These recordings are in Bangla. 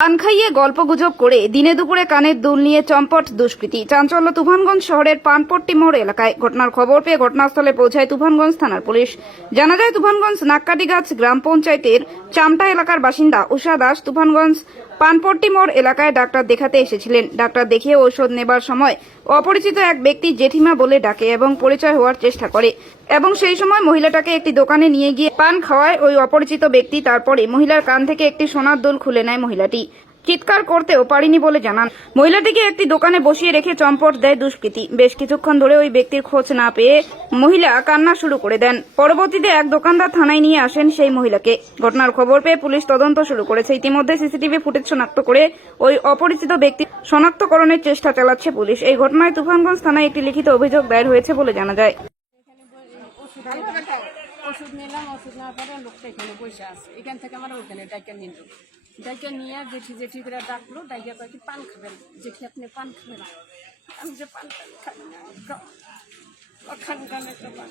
পান খাইয়ে গল্পগুজব করে দিনে দুপুরে কানের দুল নিয়ে চম্পট দুষ্কৃতী। চাঞ্চল্য তুফানগঞ্জ শহরের পানপট্টি মোড় এলাকায় ঘটনার খবর পেয়ে ঘটনাস্থলে পৌঁছায় তুফানগঞ্জ থানার পুলিশ। জানা যায়, তুফানগঞ্জ নাক্কাটিগাছ গ্রাম পঞ্চায়েতের চামটা এলাকার বাসিন্দা উষা দাস তুফানগঞ্জ পানপট্টি মোড় এলাকায় ডাক্তার দেখাতে এসেছিলেন। ডাক্তার দেখিয়ে ঔষধ নেবার সময় অপরিচিত এক ব্যক্তি জেঠিমা বলে ডাকে এবং পরিচয় হওয়ার চেষ্টা করে। এবং সেই সময় মহিলাটাকে একটি দোকানে নিয়ে গিয়ে পান খাওয়ায়। ওই অপরিচিত ব্যক্তি তারপরে মহিলার কান থেকে একটি সোনার দোল খুলে নেয় মহিলাটি। চিৎকার করতেও পারিনি বলে জানান। মহিলাটিকে একটি দোকানে বসিয়ে রেখে চম্পট দেয় দুষ্কৃতী। বেশ কিছুক্ষণ ধরে ওই ব্যক্তির খোঁজ না পেয়ে মহিলা কান্না শুরু করে দেন। পরবর্তীতে এক দোকানদার থানায় নিয়ে আসেন সেই মহিলাকে। ঘটনার খবর পেয়ে পুলিশ তদন্ত শুরু করেছে। ইতিমধ্যে সিসিটিভি ফুটেজ শনাক্ত করে ওই অপরিচিত ব্যক্তি শনাক্তকরণের চেষ্টা চালাচ্ছে পুলিশ। এই ঘটনায় তুফানগঞ্জ থানায় একটি লিখিত অভিযোগ দায়ের হয়েছে বলে জানা যায়। বই- ওষুধ নিলাম। ওষুধ নেওয়ার পরে লোকটা এখানে বসে আছে। এখান থেকে আমার ওখানে ডাইকে নিল ডাইকে নিয়ে জেঠি জেঠি করে ডাকলো ডাইকে কয়েকটি পান খাবেন? জেঠি আপনি পান খাবেন? আমি যে পান খাই না খান খান একটা পান?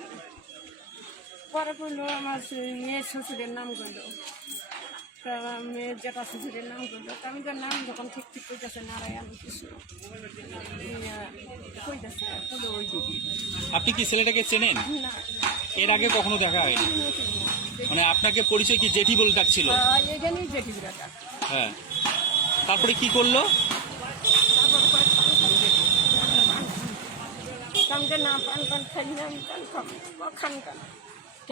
পরে করল আমার মেয়ের শ্বশুরের নাম করল মেয়ের যেটা শ্বশুরের নাম করল আমি তার নাম যখন ঠিক ঠিক কইতেছে নারায়ণ কৃষ্ণ। কইতেছে ওই দিদি। আপনি কি ছেলেটাকে চেনেন? না। এর আগে কখনো দেখা হয়নি। মানে আপনাকে পরিচয় কি জেঠি বলে ডাকছিল? এখানেই জেঠি বিরাটা হ্যাঁ। তারপরে কি করল? খান না পান পান খাই না আমি পান খান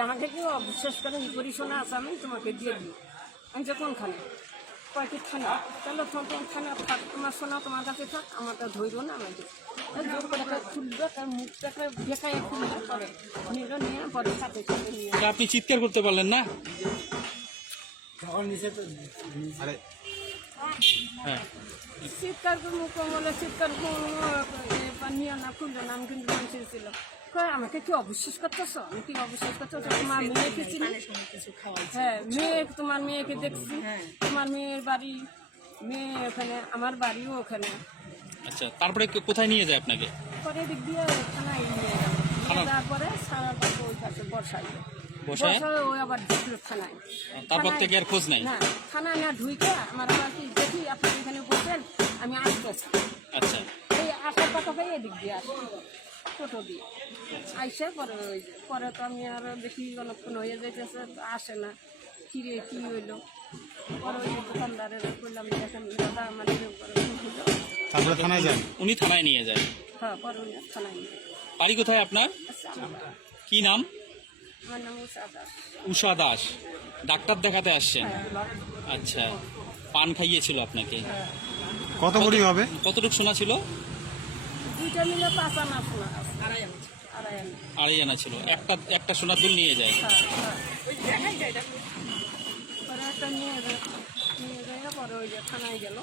আমাকে কি বিশ্বাস করেন করি শোনা আছে আমি তোমাকে দিয়ে দিই। আমি যে কোনখানে কয়েকটি খানা তাহলে তোমার খানা থাক। তোমার শোনা তোমার কাছে থাক আমারটা ধরবো না আমাকে জোর করে একটা খুলবে তার মুখটাকে দেখায় খুলবে পরে নিল নিয়ে পরে সাথে আপনি চিৎকার করতে পারলেন না? হ্যাঁ। চিৎকার কমলে চিৎকার নিয়ে না খুললো নাম কিন্তু মানুষের ছিল আমাকে কি অবিশ্বাস করতেছো? আমি কি অবিশ্বাস করতেছো তোমার মেয়েকে চিনি? হ্যাঁ মেয়ে তোমার মেয়েকে দেখছি। তোমার মেয়ের বাড়ি মেয়ে ওখানে আমার বাড়িও ওখানে। আচ্ছা তারপরে কোথায় নিয়ে যায় আপনাকে? পরে দিক দিয়ে থানায় নিয়ে গেল নিয়ে যাওয়ার পরে সারাটা ওই বসায়? বর্ষায় ওই আবার ঢুকলো থানায় তারপর থেকে আর খোঁজ নাই? না আমার আবার কি দেখি আপনি এখানে বসেন আমি আসতেছি। আচ্ছা। এই আসার কথা ভাই এদিক দিয়ে আসি টোটো দিয়ে আইসে পরে ওই পরে তো আমি আর দেখি অনেকক্ষণ হয়ে যাইতেছে আসে না। কিরে কি হইল? পরে ওই দোকানদারের বললাম দেখেন দাদা আমার তারপরে থানায় যান? উনি থানায় নিয়ে যায় হ্যাঁ পরে উনি থানায় নিয়ে বাড়ি কোথায় আপনার? আচ্ছা, কি নাম? আমার নাম উষা দাস। উষা দাস। ডাক্তার দেখাতে আসছেন? আচ্ছা পান খাইয়েছিল আপনাকে। কত করি হবে? কতটুকু শোনা ছিল? দুইটা মিলে পাঁচ আনা আছে আড়াই আনা আড়াই আনা। আড়াই আনা ছিল। একটা একটা সোনার দুল নিয়ে যায়। হ্যাঁ হ্যাঁ। পরে একটা নিয়ে যায় নিয়ে যায় পরে ওই যে থানায় গেল।